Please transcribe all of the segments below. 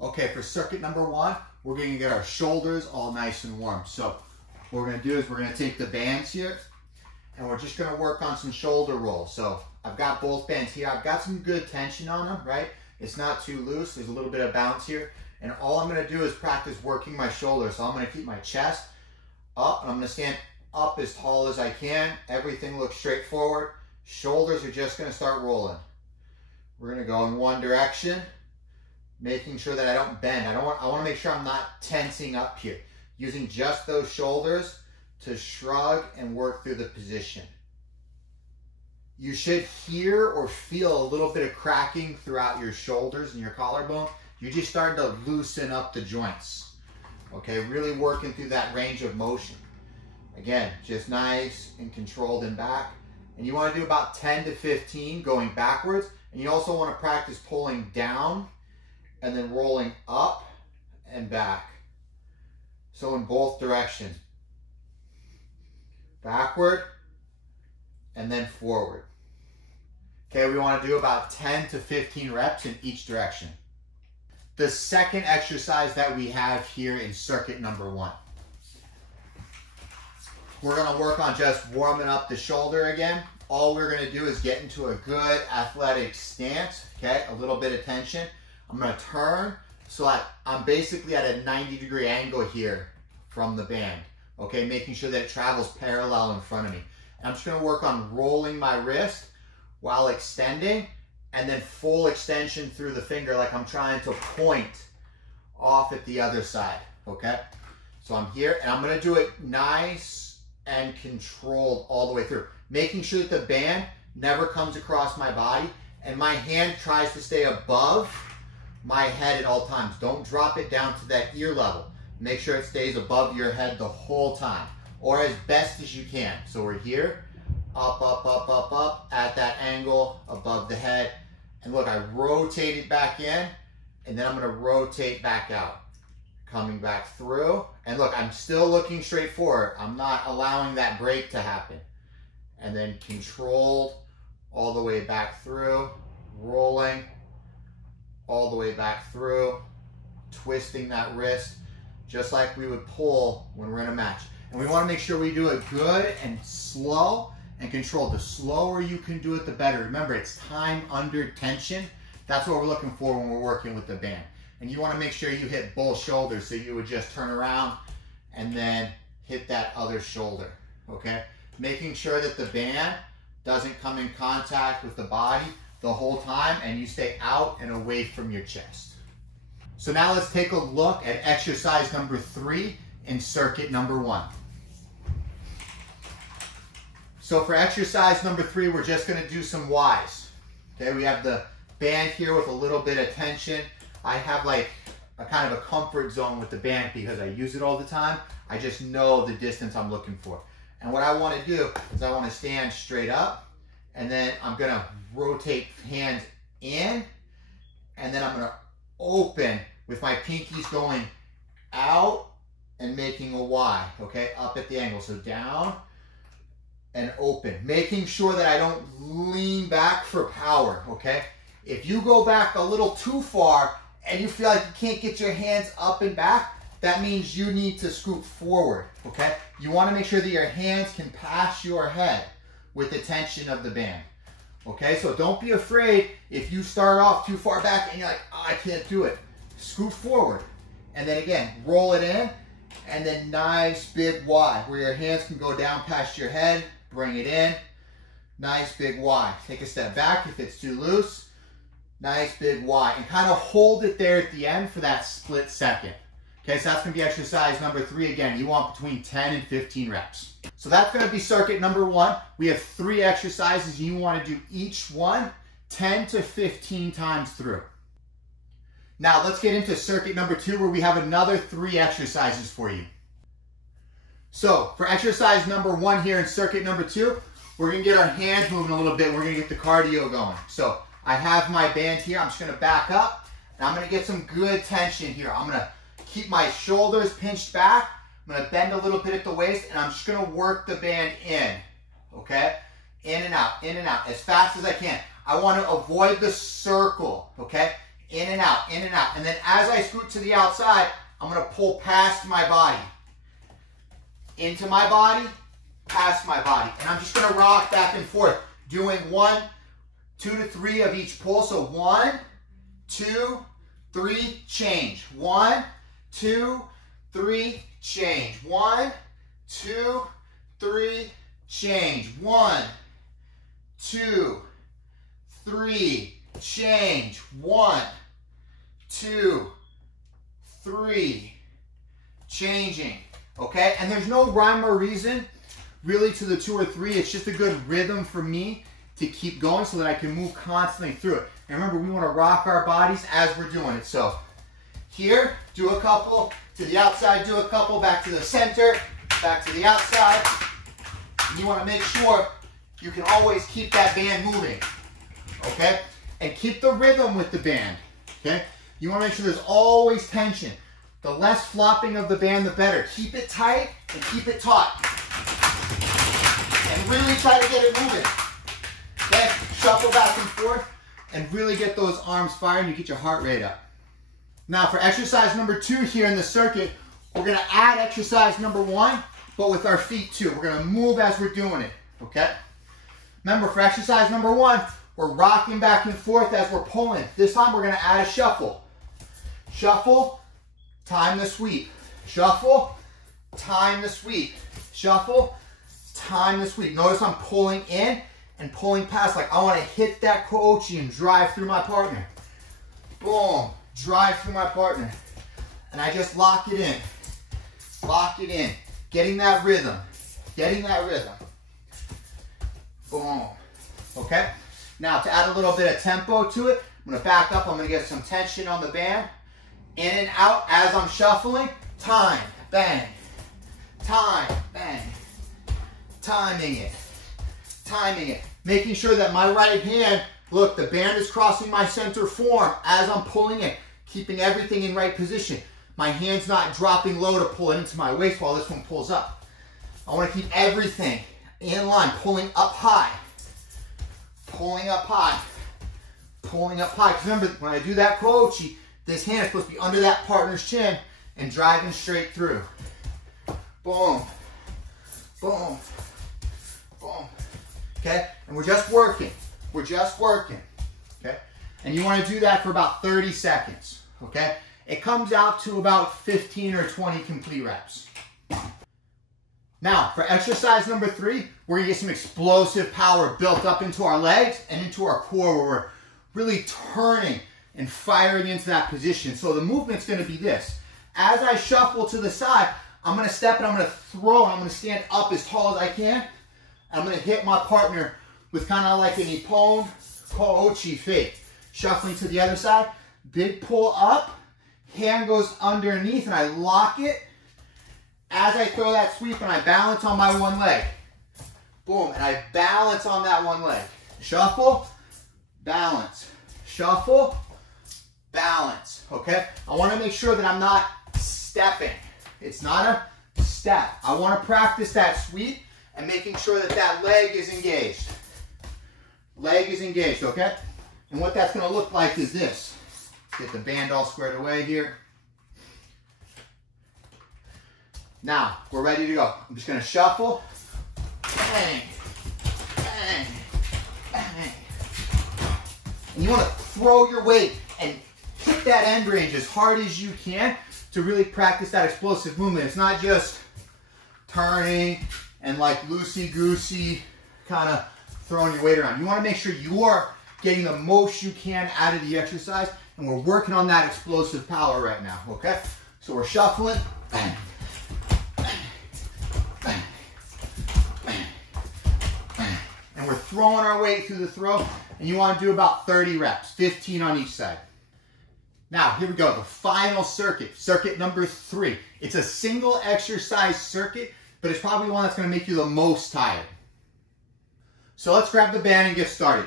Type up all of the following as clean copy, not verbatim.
Okay, for circuit number 1, we're going to get our shoulders all nice and warm. So what we're going to do is we're going to take the bands here and we're just going to work on some shoulder rolls. So I've got both bands here. I've got some good tension on them, right? It's not too loose. There's a little bit of bounce here. And all I'm going to do is practice working my shoulders. So I'm going to keep my chest up and I'm going to stand up as tall as I can. Everything looks straight forward. Shoulders are just going to start rolling. We're going to go in one direction, making sure that I don't bend. I want to make sure I'm not tensing up here. Using just those shoulders to shrug and work through the position. You should hear or feel a little bit of cracking throughout your shoulders and your collarbone. You're just starting to loosen up the joints. Okay, really working through that range of motion. Again, just nice and controlled and back. And you want to do about 10 to 15 going backwards. And you also want to practice pulling down and then rolling up and back. So in both directions. Backward and then forward. Okay, we want to do about 10 to 15 reps in each direction. The second exercise that we have here in circuit number 1. We're going to work on just warming up the shoulder again. All we're going to do is get into a good athletic stance, okay? A little bit of tension. I'm going to turn so I'm basically at a 90-degree angle here from the band, okay? Making sure that it travels parallel in front of me. And I'm just going to work on rolling my wrist while extending and then full extension through the finger like I'm trying to point off at the other side, okay? So I'm here and I'm going to do it nice and controlled all the way through. Making sure that the band never comes across my body and my hand tries to stay above my head at all times. Don't drop it down to that ear level. Make sure it stays above your head the whole time or as best as you can. So we're here, up, up, up, up, up at that angle above the head. And look, I rotate it back in and then I'm going to rotate back out. Coming back through. And look, I'm still looking straight forward. I'm not allowing that break to happen. And then controlled all the way back through, rolling all the way back through, twisting that wrist, just like we would pull when we're in a match. And we want to make sure we do it good and slow and controlled. The slower you can do it, the better. Remember, it's time under tension. That's what we're looking for when we're working with the band. And you want to make sure you hit both shoulders, so you would just turn around and then hit that other shoulder, okay? Making sure that the band doesn't come in contact with the body the whole time and you stay out and away from your chest. So now let's take a look at exercise number 3 in circuit number 1. So for exercise number 3, we're just going to do some Ys. Okay, we have the band here with a little bit of tension. I have like a kind of a comfort zone with the band because I use it all the time. I just know the distance I'm looking for. And what I want to do is I want to stand straight up and then I'm going to rotate hands in and then I'm going to open with my pinkies going out and making a Y, okay, up at the angle. So down and open, making sure that I don't lean back for power, okay? If you go back a little too far and you feel like you can't get your hands up and back, that means you need to scoot forward, okay? You want to make sure that your hands can pass your head with the tension of the band, okay? So don't be afraid if you start off too far back and you're like, oh, I can't do it. Scoot forward. And then again, roll it in, and then nice big Y, where your hands can go down past your head, bring it in, nice big Y. Take a step back if it's too loose. Nice big Y, and kind of hold it there at the end for that split second. Okay, so that's going to be exercise number 3. Again, you want between 10 and 15 reps. So that's going to be circuit number 1. We have 3 exercises. You want to do each one 10 to 15 times through. Now let's get into circuit number 2 where we have another 3 exercises for you. So for exercise number 1 here in circuit number 2, we're going to get our hands moving a little bit. We're going to get the cardio going. So I have my band here. I'm just going to back up and I'm going to get some good tension here. I'm going to keep my shoulders pinched back. I'm going to bend a little bit at the waist and I'm just going to work the band in, okay? In and out, as fast as I can. I want to avoid the circle, okay? in and out, in and out. And then as I scoot to the outside, I'm gonna pull past my body. Into my body, past my body. And I'm just gonna rock back and forth, doing 1, 2 to 3 of each pull. So 1, 2, 3, change. 1, 2, 3, change. 1, 2, 3, change. 1, 2, 3, change. 1, 2, 3, changing. Okay, and there's no rhyme or reason really to the 2 or 3. It's just a good rhythm for me to keep going so that I can move constantly through it. And remember, we want to rock our bodies as we're doing it. So here, do a couple, to the outside, do a couple, back to the center, back to the outside. And you want to make sure you can always keep that band moving, okay? And keep the rhythm with the band, okay? You want to make sure there's always tension. The less flopping of the band, the better. Keep it tight and keep it taut. And really try to get it moving. Okay? Shuffle back and forth and really get those arms firing. You get your heart rate up. Now for exercise number 2 here in the circuit, we're going to add exercise number 1, but with our feet too. We're going to move as we're doing it. Okay? Remember, for exercise number 1, we're rocking back and forth as we're pulling. This time we're going to add a shuffle. Shuffle. Time the sweep. Shuffle, time the sweep. Shuffle, time the sweep. Notice I'm pulling in and pulling past. Like I want to hit that kochi and drive through my partner. Boom, drive through my partner. And I just lock it in. Lock it in. Getting that rhythm. Getting that rhythm. Boom. Okay? Now to add a little bit of tempo to it, I'm going to back up. I'm going to get some tension on the band. In and out as I'm shuffling. Time, bang. Time, bang. Timing it. Timing it. Making sure that my right hand, look, the band is crossing my center form as I'm pulling it. Keeping everything in right position. My hand's not dropping low to pull it into my waist while this one pulls up. I want to keep everything in line. Pulling up high. Pulling up high. Pulling up high. Because remember, when I do that kochi, this hand is supposed to be under that partner's chin and driving straight through. Boom. Boom. Boom. Okay? And we're just working. We're just working. Okay? And you want to do that for about 30 seconds. Okay? It comes out to about 15 or 20 complete reps. Now, for exercise number 3, we're going to get some explosive power built up into our legs and into our core where we're really turning and firing into that position. So the movement's going to be this. As I shuffle to the side, I'm going to step and I'm going to throw and I'm going to stand up as tall as I can. And I'm going to hit my partner with kind of like an ippon kochi fake. Shuffling to the other side. Big pull up. Hand goes underneath and I lock it. As I throw that sweep and I balance on my one leg. Boom. And I balance on that one leg. Shuffle. Balance. Shuffle. Balance, okay? I want to make sure that I'm not stepping. It's not a step. I want to practice that sweep and making sure that that leg is engaged. Leg is engaged, okay? And what that's going to look like is this. Get the band all squared away here. Now, we're ready to go. I'm just going to shuffle. Bang, bang, bang. And you want to throw your weight and hit that end range as hard as you can to really practice that explosive movement. It's not just turning and like loosey-goosey kind of throwing your weight around. You want to make sure you are getting the most you can out of the exercise, and we're working on that explosive power right now, okay? So we're shuffling. Bang, bang, bang, bang, bang. And we're throwing our weight through the throw, and you want to do about 30 reps, 15 on each side. Now, here we go, the final circuit, circuit number 3. It's a single exercise circuit, but it's probably one that's going to make you the most tired. So let's grab the band and get started.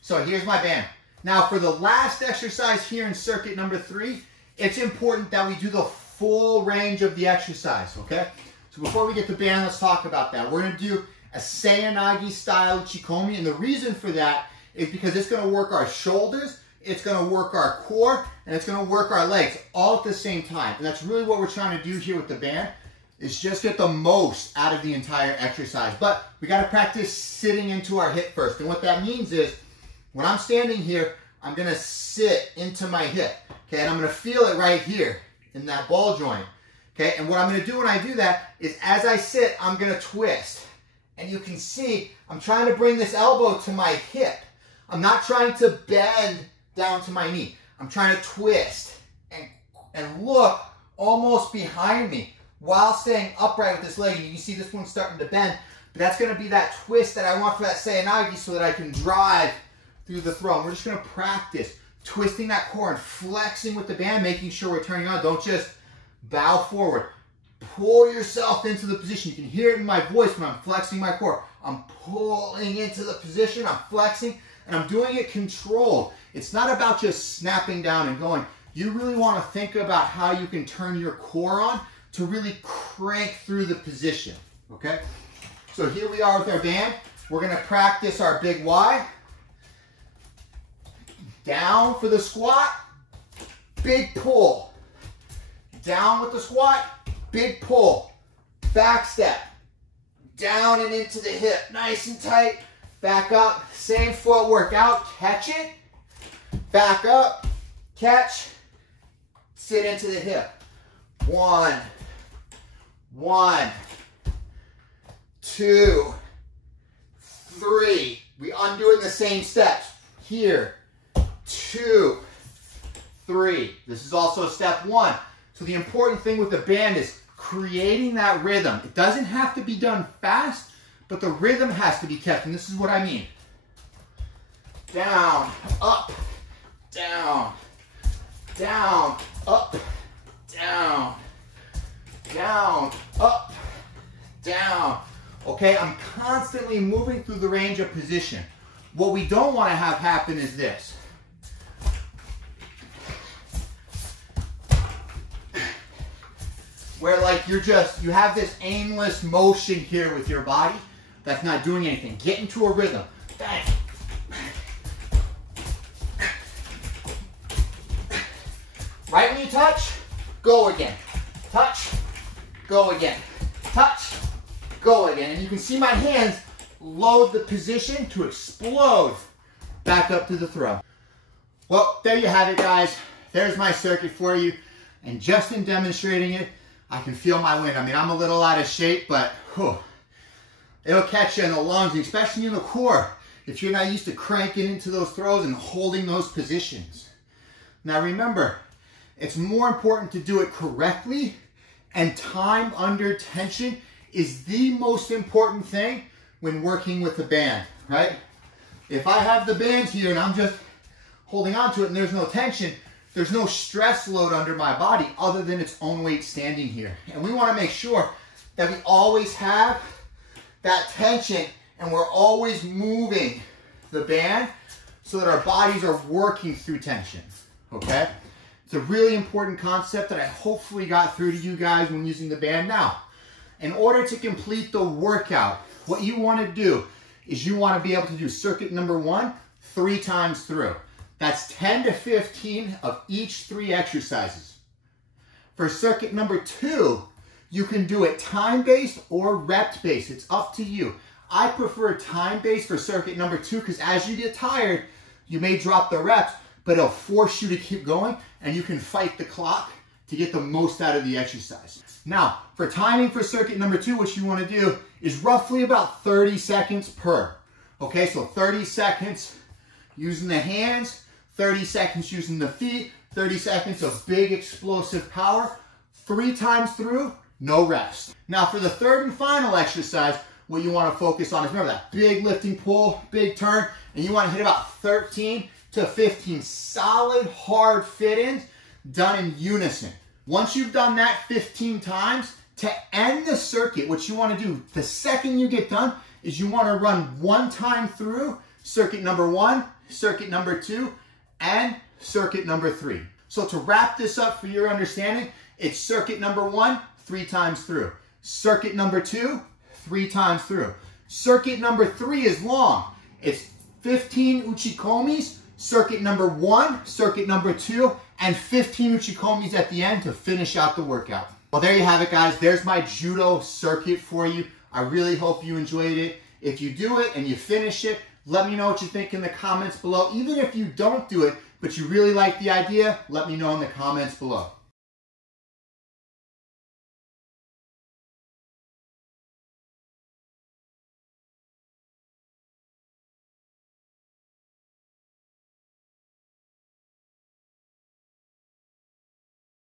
So here's my band. Now for the last exercise here in circuit number 3, it's important that we do the full range of the exercise, okay? So before we get the band, let's talk about that. We're going to do a Seoi-nage style Uchikomi, and the reason for that is because it's going to work our shoulders, it's going to work our core, and it's going to work our legs all at the same time. And that's really what we're trying to do here with the band, is just get the most out of the entire exercise. But we got to practice sitting into our hip first. And what that means is when I'm standing here, I'm going to sit into my hip. Okay, and I'm going to feel it right here in that ball joint. Okay, and what I'm going to do when I do that is as I sit, I'm going to twist. And you can see I'm trying to bring this elbow to my hip. I'm not trying to bend down to my knee. I'm trying to twist and look almost behind me while staying upright with this leg. And you can see this one's starting to bend, but that's going to be that twist that I want for that seoi-nage so that I can drive through the throw. And we're just going to practice twisting that core and flexing with the band, making sure we're turning on. Don't just bow forward. Pull yourself into the position. You can hear it in my voice when I'm flexing my core. I'm pulling into the position, I'm flexing, and I'm doing it controlled. It's not about just snapping down and going. You really want to think about how you can turn your core on to really crank through the position, okay? So here we are with our band. We're going to practice our big Y. Down for the squat, big pull. Down with the squat, big pull. Back step. Down and into the hip, nice and tight. Back up, same footwork out, catch it. Back up, catch, sit into the hip. 1, 2, 3. We undoing the same steps. Here, 2, 3. This is also step 1. So the important thing with the band is creating that rhythm. It doesn't have to be done fast, but the rhythm has to be kept. And this is what I mean. Down, up, down, down, up, down, down, up, down. Okay, I'm constantly moving through the range of position. What we don't want to have happen is this. Where like you have this aimless motion here with your body that's not doing anything. Get into a rhythm. Bang. Right when you touch, go again. Touch, go again. Touch, go again. And you can see my hands load the position to explode back up to the throw. Well, there you have it, guys. There's my circuit for you. And just in demonstrating it, I can feel my wind. I mean, I'm a little out of shape, but whew, it'll catch you in the lungs, especially in the core, if you're not used to cranking into those throws and holding those positions. Now remember, it's more important to do it correctly, and time under tension is the most important thing when working with the band, right? If I have the band here and I'm just holding on to it and there's no tension, there's no stress load under my body other than its own weight standing here. And we want to make sure that we always have that tension and we're always moving the band so that our bodies are working through tension, okay? It's a really important concept that I hopefully got through to you guys when using the band. Now, in order to complete the workout, what you want to do is you want to be able to do circuit number 1 3 times through. That's 10 to 15 of each 3 exercises. For circuit number 2, you can do it time-based or rep-based. It's up to you. I prefer time-based for circuit number 2 because as you get tired, you may drop the reps, but it'll force you to keep going and you can fight the clock to get the most out of the exercise. Now, for timing for circuit number 2, what you want to do is roughly about 30 seconds per. Okay, so 30 seconds using the hands, 30 seconds using the feet, 30 seconds of big explosive power, 3 times through, no rest. Now for the third and final exercise, what you want to focus on is, remember that big lifting pull, big turn, and you want to hit about 13 to 15 solid hard fit-ins done in unison. Once you've done that 15 times, to end the circuit, what you want to do the second you get done is you want to run 1 time through circuit number 1, circuit number 2, and circuit number 3. So to wrap this up for your understanding, it's circuit number 1, 3 times through. Circuit number 2, 3 times through. Circuit number 3 is long. It's 15 Uchikomis, circuit number 1, circuit number 2, and 15 Uchikomis at the end to finish out the workout. Well, there you have it, guys. There's my judo circuit for you. I really hope you enjoyed it. If you do it and you finish it, let me know what you think in the comments below. Even if you don't do it, but you really like the idea, let me know in the comments below.